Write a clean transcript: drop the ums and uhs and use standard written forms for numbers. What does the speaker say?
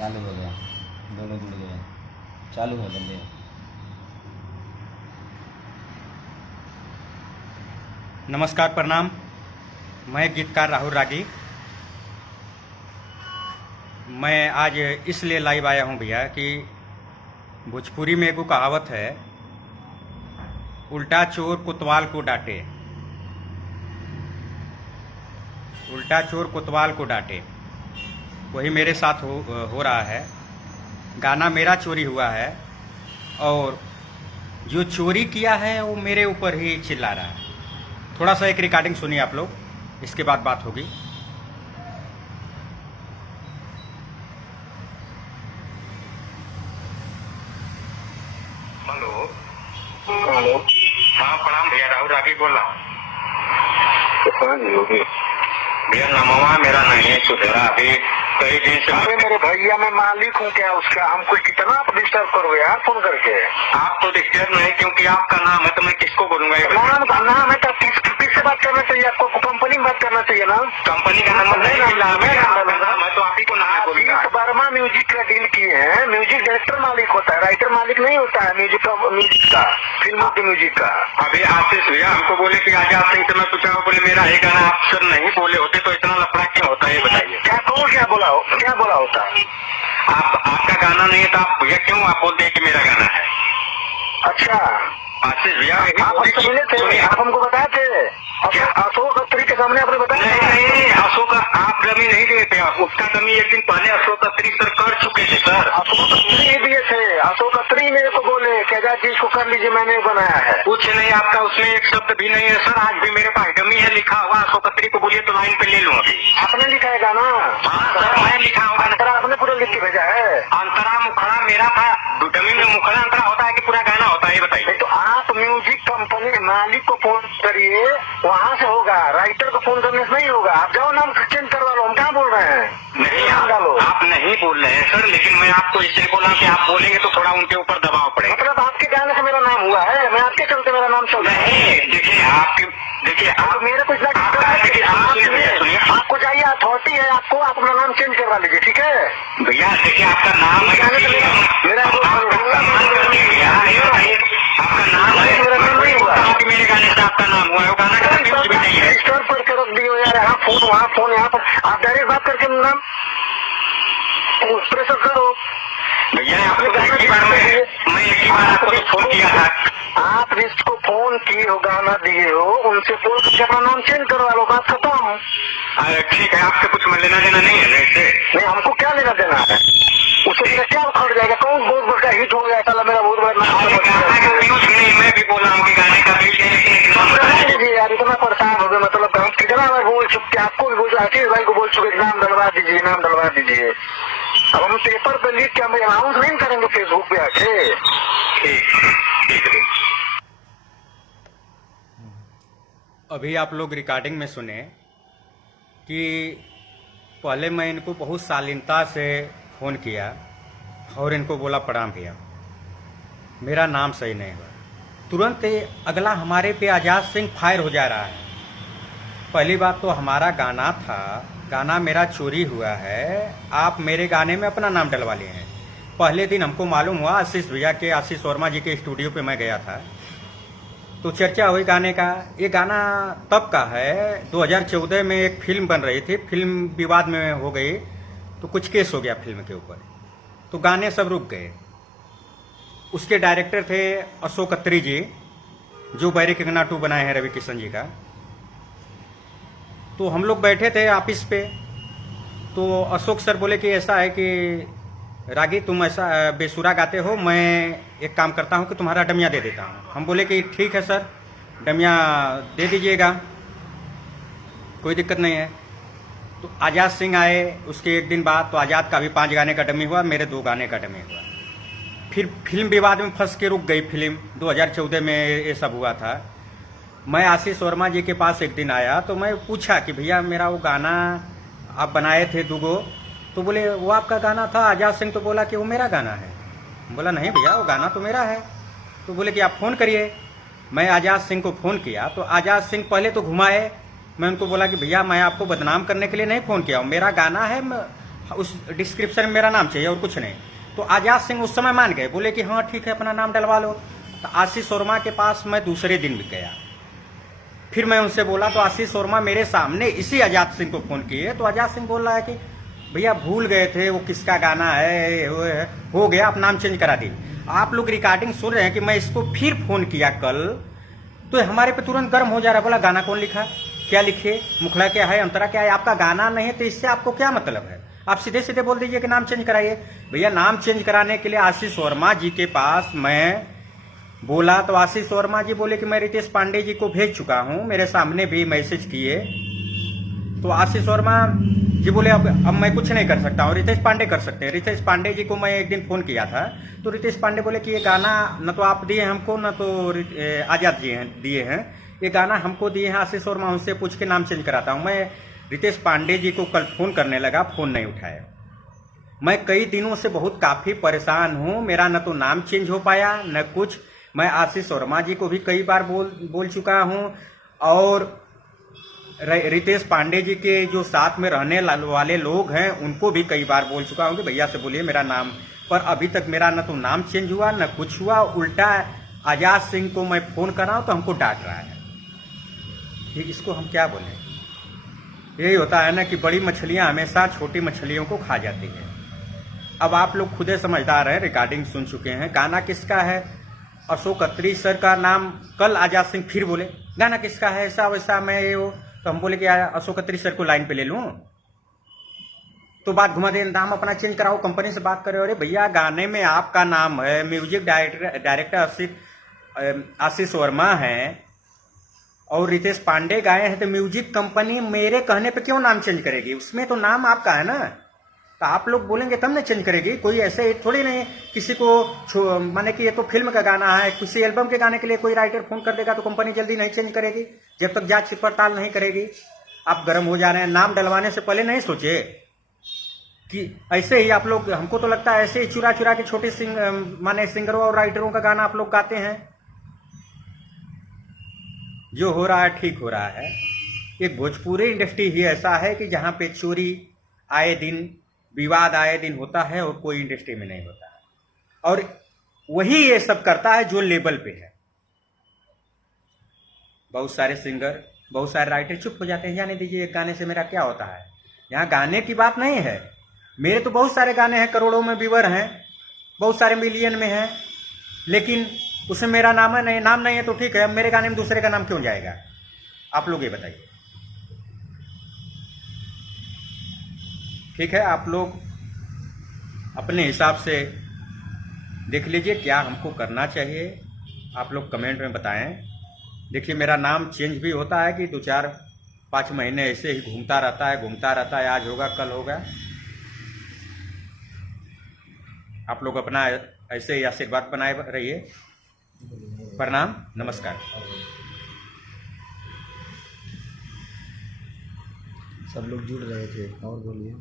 चालू हो गया, दोनों जुड़ गए, चालू हो जल्दी। नमस्कार, प्रणाम। मैं गीतकार राहुल रागी। मैं आज इसलिए लाइव आया हूँ भैया कि भोजपुरी में एगो कहावत है, उल्टा चोर कोतवाल को डांटे। उल्टा चोर कोतवाल को डांटे, वही मेरे साथ हो रहा है। गाना मेरा चोरी हुआ है और जो चोरी किया है वो मेरे ऊपर ही चिल्ला रहा है। थोड़ा सा एक रिकॉर्डिंग सुनिए आप लोग, इसके बाद बात होगी। हेलो। हेलो। हाँ प्रणाम भैया, राहुल रागी बोल रहा हूँ। हाँ जी होगी भैया नमवा मेरा नहीं है सुधरा, अभी कई दिन से। अरे मेरे भैया मैं मालिक हूँ क्या उसका, हमको कितना आप डिस्टर्ब करोगे यार फोन करके। आप तो डिस्टर्ब नहीं, क्योंकि आपका नाम है तो मैं किसको बोलूंगा। नाम है तो किससे बात करना चाहिए आपको, कंपनी में बात करना चाहिए ना। कंपनी का नंबर नहीं मिला, मैं तो आप ही को नाम बोलूंगा। वर्मा म्यूजिक का डील किए हैं, म्यूजिक डायरेक्टर मालिक होता है, राइटर मालिक नहीं होता है म्यूजिक का, फिल्मों के म्यूजिक का। अभी आशीष भैया हमको बोले कि आजाद सिंह से मैं पूछा, बोले मेरा ये गाना आप सर नहीं बोले होते तो इतना लफड़ा क्यों होता है, ये बताइए। क्या बोला होता। आपका गाना नहीं है तो आप भैया क्यों आप बोलते हैं कि मेरा गाना है। अच्छा आशीष भैया आप हमसे मिले थे, आप हमको बताए थे अशोक अत्री के सामने आपने बताया। नहीं, अशोक आप डमी नहीं दिए थे, उसका डमी एक दिन पहले अशोक अत्री सर कर चुके थे सर। अशोक अत्री दिए थे, अशोक अत्री मेरे को बोले क्या चीज को कर लीजिए, मैंने बनाया है। कुछ नहीं, आपका उसमें एक शब्द भी नहीं है सर। आज भी मेरे पास डमी है लिखा हुआ, अशोक अत्री को बोलिए तो लाइन पे ले लूँ अभी। आपने लिखा है गाना? हाँ सर मैं लिखा हूँ गाना। आपने पूरा लिख के भेजा है? अंतरा मुखड़ा मेरा था, डमी में मुखड़ा अंतरा होता है कि पूरा गाना होता है, ये बताइए। तो आप म्यूजिक कंपनी के मालिक को फोन करिए, वहाँ से होगा, राइटर को फोन करने से नहीं होगा। आप जाओ नाम चेंज करवा लो, हम क्या बोल रहे हैं। नहीं आप नहीं बोल रहे हैं सर, लेकिन मैं आपको इसलिए बोला कि आप बोलेंगे तो थोड़ा उनके ऊपर दबाव पड़ेगा। मतलब आपके गाने से मेरा नाम हुआ है, मैं आपके चलते मेरा नाम चल रहा है। नहीं देखिए आप मेरे कुछ आपको चाहिए अथॉरिटी है आपको, आप अपना नाम चेंज करवा लीजिए, ठीक है भैया। देखिए आपका नाम है, मेरा आपका नाम है, मेरा नाम नहीं हुआ। मेरे गाने से आपका नाम हुआ है, वो गाना का न्यूज भी नहीं है। स्टोर पर के रख दियो यार, यहाँ फोन वहाँ फोन यहाँ पर, आप डायरेक्ट बात करके नाम प्रेशर करो भैया। मैं एक ही बार आपको फोन किया था, आप जिसको फोन किए हो गाना दिए हो उनसे बोल के अपना नाम चेंज करवा लो, बात खत्म। अरे ठीक है, आपसे कुछ लेना देना नहीं है ना इससे। नहीं हमको क्या लेना देना है, उससे मेरा क्या उखड़ जाएगा, कौन बहुत बड़ा हिट हो गया था मेरा, बहुत बड़ा नहीं। मैं भी बोल रहा हूँ कि गाने का दीजिए यार, इतना परेशान हो गए। मतलब हम कितना बार बोल चुके, आपको भी बोल, आशीष भाई को बोल चुके नाम डलवा दीजिए, नाम डलवा दीजिए। अब हम पेपर पे लिख के हम अनाउंस नहीं करेंगे फेसबुक पे आके। ठीक है। अभी आप लोग रिकॉर्डिंग में सुने कि पहले मैं इनको बहुत शालीनता से फ़ोन किया और इनको बोला प्रणाम भैया, मेरा नाम सही नहीं हुआ। तुरंत अगला हमारे पे आजाद सिंह फायर हो जा रहा है। पहली बात तो हमारा गाना था, गाना मेरा चोरी हुआ है, आप मेरे गाने में अपना नाम डलवा लिए हैं। पहले दिन हमको मालूम हुआ, आशीष भैया के, आशीष वर्मा जी के स्टूडियो पे मैं गया था तो चर्चा हुई गाने का। ये गाना तब का है, 2014 में एक फिल्म बन रही थी, फिल्म विवाद में हो गई तो कुछ केस हो गया फिल्म के ऊपर, तो गाने सब रुक गए। उसके डायरेक्टर थे अशोक अत्री जी, जो बैरी किंगना 2 बनाए हैं रवि किशन जी का। तो हम लोग बैठे थे ऑफिस पे, तो अशोक सर बोले कि ऐसा है कि रागी तुम ऐसा बेसुरा गाते हो, मैं एक काम करता हूँ कि तुम्हारा डमिया दे देता हूँ। हम बोले कि ठीक है सर, डमिया दे दीजिएगा, कोई दिक्कत नहीं है। तो आज़ाद सिंह आए उसके एक दिन बाद, तो आज़ाद का भी 5 गाने का डमी हुआ, मेरे 2 गाने का डमी हुआ। फिर फिल्म विवाद में फंस के रुक गई फिल्म, 2014 में ये सब हुआ था। मैं आशीष वर्मा जी के पास एक दिन आया तो मैं पूछा कि भैया मेरा वो गाना आप बनाए थे 2 गो, तो बोले वो आपका गाना था। आज़ाद सिंह तो बोला कि वो मेरा गाना है। बोला नहीं भैया वो गाना तो मेरा है। तो बोले कि आप फ़ोन करिए। मैं आज़ाद सिंह को फ़ोन किया तो आज़ाद सिंह पहले तो घुमाए। मैं उनको बोला कि भैया मैं आपको बदनाम करने के लिए नहीं फ़ोन किया हूँ, मेरा गाना है, उस डिस्क्रिप्शन में मेरा नाम चाहिए और कुछ नहीं। तो आजाद सिंह उस समय मान गए, बोले कि हाँ ठीक है अपना नाम डलवा लो। तो आशीष वर्मा के पास मैं दूसरे दिन भी गया, फिर मैं उनसे बोला तो आशीष वर्मा मेरे सामने इसी आजाद सिंह को फोन किए। तो आजाद सिंह बोल रहा है कि भैया भूल गए थे वो किसका गाना है, वो है, हो गया आप नाम चेंज करा दी। आप लोग रिकॉर्डिंग सुन रहे हैं कि मैं इसको फिर फोन किया कल, तो हमारे पे तुरंत गर्म हो जा रहा है, बोला गाना कौन लिखा, क्या लिखे, मुखड़ा क्या है, अंतरा क्या है, आपका गाना नहीं है तो इससे आपको क्या मतलब है, आप सीधे सीधे बोल दीजिए कि नाम चेंज कराइए। भैया नाम चेंज कराने के लिए आशीष वर्मा जी के पास मैं बोला तो आशीष वर्मा जी बोले कि मैं रितेश पांडे जी को भेज चुका हूं, मेरे सामने भी मैसेज किए। तो आशीष वर्मा जी बोले अब मैं कुछ नहीं कर सकता हूँ, रितेश पांडे कर सकते हैं। रितेश पांडे जी को मैं एक दिन फोन किया था, तो रितेश पांडे बोले कि ये गाना न तो आप दिए हमको न तो आजाद जी दिए हैं, ये गाना हमको दिए हैं आशीष वर्मा, उनसे पूछ के नाम चेंज कराता हूँ। मैं रितेश पांडे जी को कल फोन करने लगा, फोन नहीं उठाया। मैं कई दिनों से बहुत काफी परेशान हूँ, मेरा न तो नाम चेंज हो पाया न कुछ। मैं आशीष वर्मा जी को भी कई बार बोल चुका हूँ और रितेश पांडे जी के जो साथ में रहने वाले लोग हैं उनको भी कई बार बोल चुका हूँ कि भैया से बोलिए मेरा नाम, पर अभी तक मेरा न तो नाम चेंज हुआ न कुछ हुआ। उल्टा आजाद सिंह को मैं फोन कर रहा हूँ तो हमको डांट रहा है। इसको हम क्या बोलें? यही होता है ना कि बड़ी मछलियां हमेशा छोटी मछलियों को खा जाती है। अब आप लोग खुदे समझदार हैं, रिकॉर्डिंग सुन चुके हैं। गाना किसका है? अशोक अत्री सर का नाम कल आजाद सिंह फिर बोले गाना किसका है, ऐसा वैसा मैं ये वो। तो हम बोले कि अशोक अत्री सर को लाइन पे ले लूं, तो बात घुमा दे, नाम अपना चेंज कराओ, कंपनी से बात करे। अरे भैया गाने में आपका नाम है, म्यूजिक डायरेक्टर आशीष वर्मा है और रितेश पांडे गाए हैं, तो म्यूजिक कंपनी मेरे कहने पे क्यों नाम चेंज करेगी? उसमें तो नाम आपका है ना, तो आप लोग बोलेंगे तब ना चेंज करेगी। कोई ऐसे थोड़ी नहीं किसी को माने कि ये तो फिल्म का गाना है, किसी एल्बम के गाने के लिए कोई राइटर फोन कर देगा तो कंपनी जल्दी नहीं चेंज करेगी जब तक जांच पड़ताल नहीं करेगी। आप गर्म हो जा रहे हैं, नाम डलवाने से पहले नहीं सोचे कि ऐसे ही आप लोग, हमको तो लगता है ऐसे ही चुरा चुरा के छोटे माने सिंगरों और राइटरों का गाना आप लोग गाते हैं। जो हो रहा है ठीक हो रहा है। एक भोजपुरी इंडस्ट्री ही ऐसा है कि जहां पे चोरी आए दिन, विवाद आए दिन होता है और कोई इंडस्ट्री में नहीं होता है। और वही ये सब करता है जो लेवल पे है। बहुत सारे सिंगर, बहुत सारे राइटर चुप हो जाते हैं, जाने दीजिए एक गाने से मेरा क्या होता है। यहाँ गाने की बात नहीं है, मेरे तो बहुत सारे गाने हैं, करोड़ों में व्यूअर हैं, बहुत सारे मिलियन में हैं, लेकिन उसमें मेरा नाम है नहीं, नाम नहीं है तो ठीक है, मेरे गाने में दूसरे का नाम क्यों जाएगा? आप लोग ये बताइए। ठीक है, आप लोग अपने हिसाब से देख लीजिए क्या हमको करना चाहिए, आप लोग कमेंट में बताएं। देखिए मेरा नाम चेंज भी होता है कि 2-4-5 महीने ऐसे ही घूमता रहता है, आज होगा कल होगा। आप लोग अपना ऐसे ही आशीर्वाद बनाए रहिए। प्रणाम, नमस्कार। सब लोग जुड़ रहे थे और बोलिए।